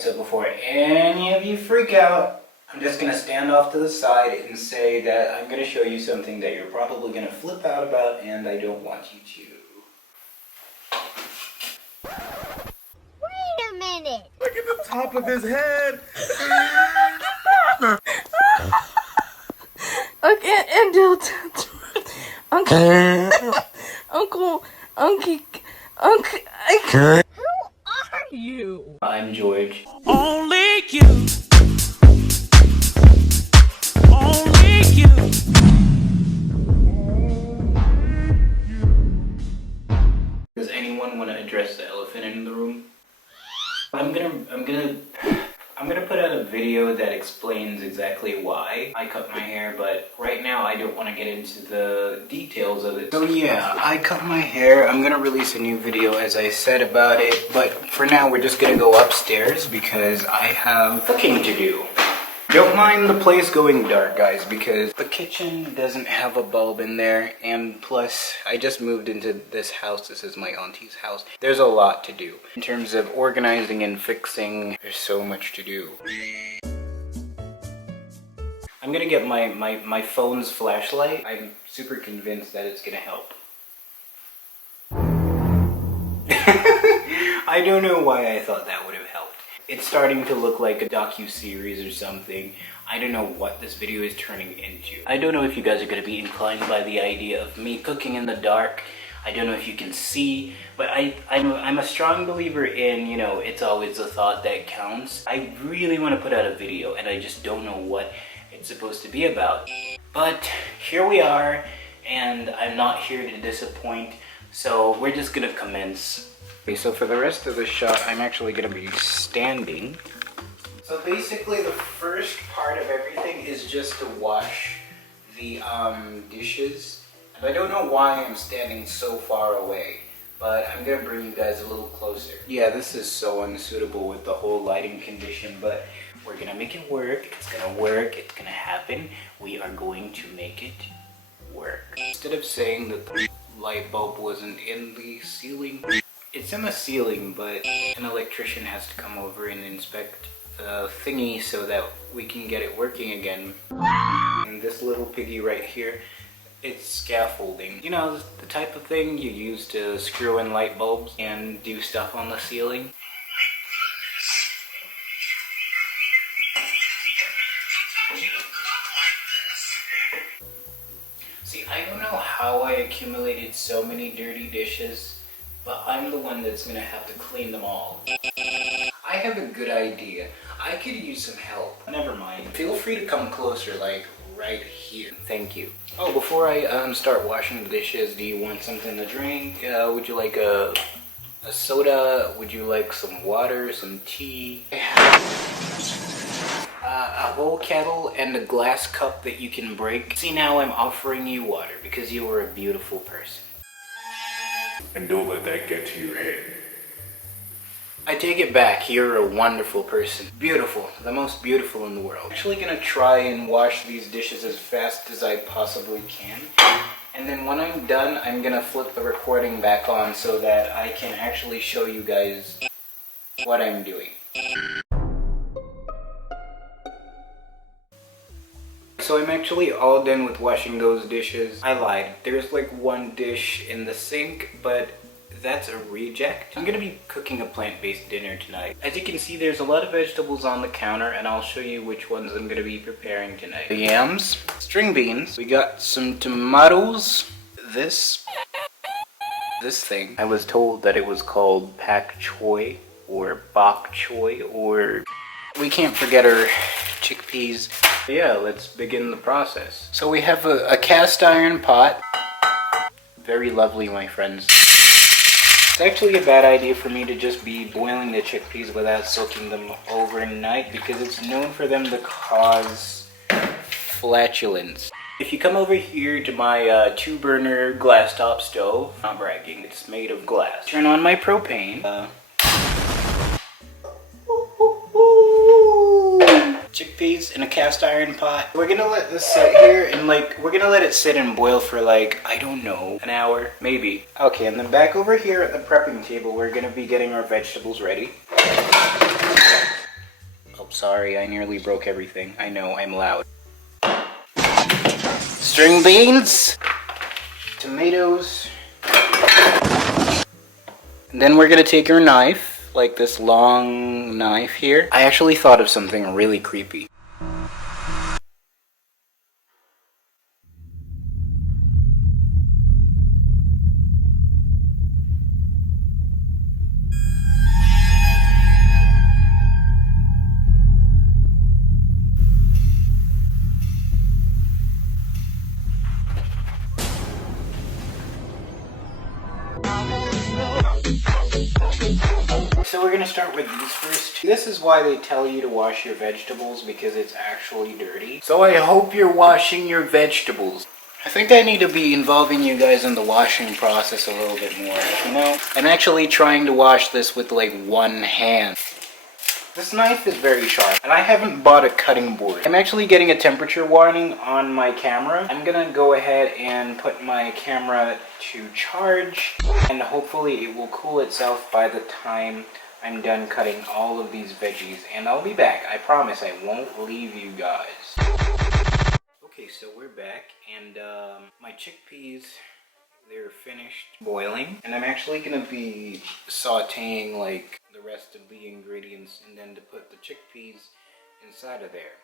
So before any of you freak out, I'm just going to stand off to the side and say that I'm going to show you something that you're probably going to flip out about, and I don't want you to. Wait a minute! Look at the top of his head! Okay, and Uncle, Who are you? I'm George. Only you. Only you. Does anyone want to address the elephant in the room? I'm gonna put out a video that explains exactly why I cut my hair, but right now I don't want to get into the details of it. So yeah, I cut my hair. I'm gonna release a new video as I said about it, but for now we're just gonna go upstairs because I have cooking to do. Don't mind the place going dark, guys, because the kitchen doesn't have a bulb in there, and plus, I just moved into this house. This is my auntie's house. There's a lot to do. In terms of organizing and fixing, there's so much to do. I'm gonna get my phone's flashlight. I'm super convinced that it's gonna help. I don't know why I thought that would have helped. It's starting to look like a docu-series or something. I don't know what this video is turning into. I don't know if you guys are going to be inclined by the idea of me cooking in the dark. I don't know if you can see, but I'm a strong believer in, you know, it's always the thought that counts. I really want to put out a video, and I just don't know what it's supposed to be about. But here we are, and I'm not here to disappoint, so we're just going to commence. Okay, so for the rest of the shot, I'm actually going to be standing. So basically the first part of everything is just to wash the dishes. And I don't know why I'm standing so far away, but I'm going to bring you guys a little closer. Yeah, this is so unsuitable with the whole lighting condition, but we're going to make it work. It's going to work. It's going to happen. We are going to make it work. Instead of saying that the light bulb wasn't in the ceiling, it's in the ceiling, but an electrician has to come over and inspect the thingy so that we can get it working again. And this little piggy right here, it's scaffolding. You know, the type of thing you use to screw in light bulbs and do stuff on the ceiling. See, I don't know how I accumulated so many dirty dishes, but I'm the one that's gonna have to clean them all. I have a good idea. I could use some help. Never mind. Feel free to come closer, like right here. Thank you. Oh, before I start washing the dishes, do you want something to drink? Would you like a soda? Would you like some water, some tea? I have a whole kettle and a glass cup that you can break. See, now I'm offering you water because you are a beautiful person. And don't let that get to your head. I take it back, you're a wonderful person. Beautiful, the most beautiful in the world. I'm actually gonna try and wash these dishes as fast as I possibly can. And then when I'm done, I'm gonna flip the recording back on so that I can actually show you guys what I'm doing. So I'm actually all done with washing those dishes. I lied. There's like one dish in the sink, but that's a reject. I'm gonna be cooking a plant-based dinner tonight. As you can see, there's a lot of vegetables on the counter, and I'll show you which ones I'm gonna be preparing tonight. The yams, string beans, we got some tomatoes, this thing. I was told that it was called pak choy or bok choy, or we can't forget our chickpeas. Yeah, let's begin the process. So we have a cast iron pot. Very lovely, my friends. It's actually a bad idea for me to just be boiling the chickpeas without soaking them overnight because it's known for them to cause flatulence. If you come over here to my 2-burner glass top stove, not bragging, it's made of glass. Turn on my propane. Chickpeas in a cast iron pot. We're gonna let this sit here and we're gonna let it sit and boil for I don't know, an hour, maybe. Okay, and then back over here at the prepping table, we're gonna be getting our vegetables ready. sorry, I nearly broke everything. I know, I'm loud. String beans, tomatoes. And then we're gonna take your knife, like this long knife here. I actually thought of something really creepy. So we're gonna start with these first. This is why they tell you to wash your vegetables, because it's actually dirty. So I hope you're washing your vegetables. I think I need to be involving you guys in the washing process a little bit more. You know, I'm actually trying to wash this with like one hand. This knife is very sharp, and I haven't bought a cutting board. I'm actually getting a temperature warning on my camera. I'm gonna go ahead and put my camera to charge, and hopefully it will cool itself by the time I'm done cutting all of these veggies, and I'll be back. I promise I won't leave you guys. Okay, so we're back, and my chickpeas, they're finished boiling, and I'm actually gonna be sauteing like the rest of the ingredients, and then to put the chickpeas inside of there.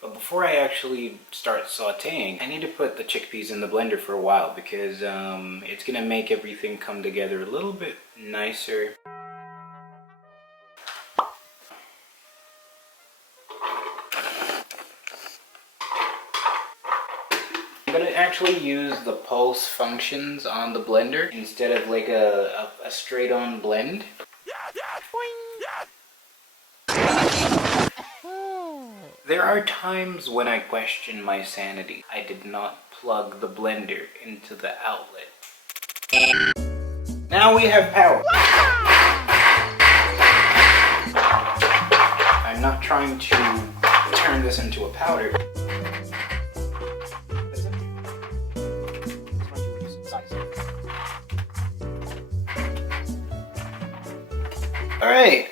But before I actually start sauteing, I need to put the chickpeas in the blender for a while, because it's gonna make everything come together a little bit nicer. I'm gonna actually use the pulse functions on the blender instead of like a straight on blend. There are times when I question my sanity. I did not plug the blender into the outlet. Now we have power. I'm not trying to turn this into a powder. Alright,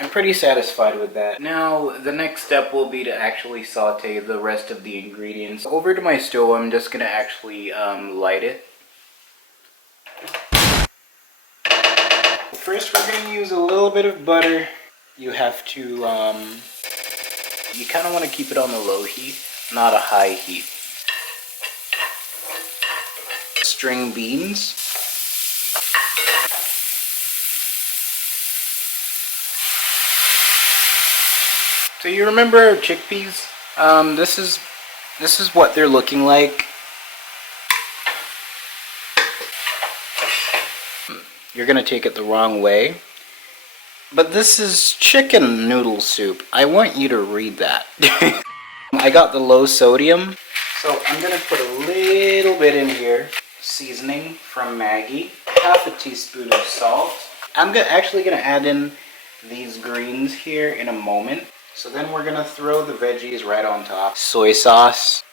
I'm pretty satisfied with that. Now, the next step will be to actually saute the rest of the ingredients. Over to my stove, I'm just gonna actually light it. First, we're gonna use a little bit of butter. You have to, you kind of want to keep it on the low heat, not a high heat. String beans. So you remember chickpeas? This is what they're looking like. You're gonna take it the wrong way. But this is chicken noodle soup. I want you to read that. I got the low sodium. So I'm gonna put a little bit in here. Seasoning from Maggie. Half a teaspoon of salt. I'm actually gonna add in these greens here in a moment. So then we're gonna throw the veggies right on top. Soy sauce.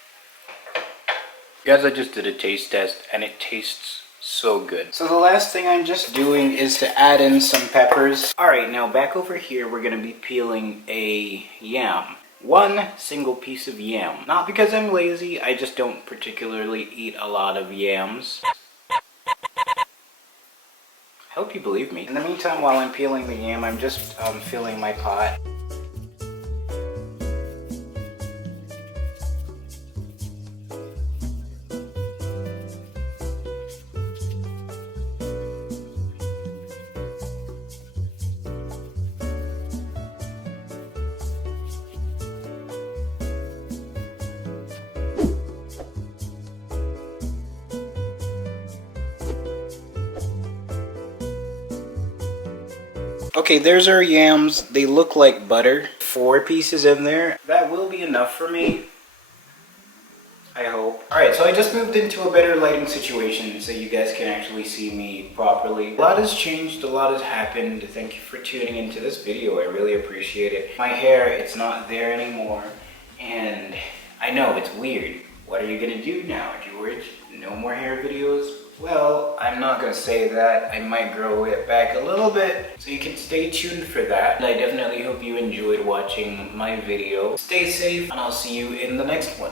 Guys, I just did a taste test and it tastes so good. So the last thing I'm just doing is to add in some peppers. Alright, now back over here we're gonna be peeling a yam. One single piece of yam. Not because I'm lazy, I just don't particularly eat a lot of yams. I hope you believe me. In the meantime, while I'm peeling the yam, I'm just filling my pot. Okay, there's our yams. They look like butter. 4 pieces in there. That will be enough for me, I hope. Alright, so I just moved into a better lighting situation so you guys can actually see me properly. A lot has changed, a lot has happened. Thank you for tuning into this video. I really appreciate it. My hair, it's not there anymore. And I know, it's weird. What are you gonna do now, George? No more hair videos? Well, I'm not gonna say that. I might grow it back a little bit, so you can stay tuned for that. And I definitely hope you enjoyed watching my video. Stay safe, and I'll see you in the next one.